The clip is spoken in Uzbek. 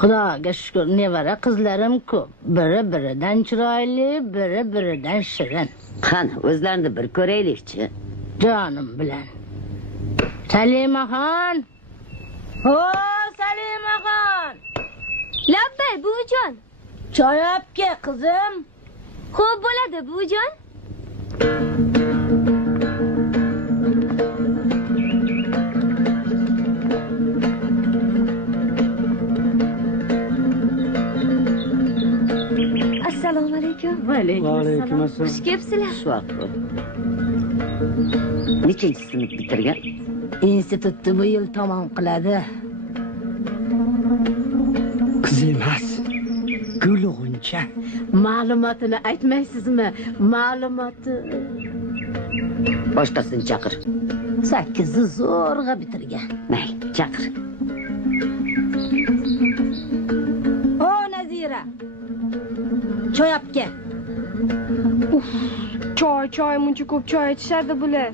Xudoga shukr, nevara qizlarim ko'p. Biri-biridan chiroyli, biri-biridan shirin. Qani, o'zlarini bir ko'raylikchi. Jonim bilan. Salimaxon. Ho, Salimaxon. Labbay, buvijon. Choy olib kel, qizim. Xo'p bo'ladi, buvijon. Assalomu alaykum. Va alaykum assalom. Xush kelibsizlar. Shuatro. Nechinchi sinf bitirgan? Institutni bu yil tamom qiladi. Qiz emas. Gulg'uncha. Ma'lumotini aytmaysizmi? Ma'lumoti Boshqasini chaqir. 8ni zo'rg'a bitirgan. Mayli, chaqir. O Nazira. Choy olib kel. Choy, muncha ko'p choy ichishadi bular.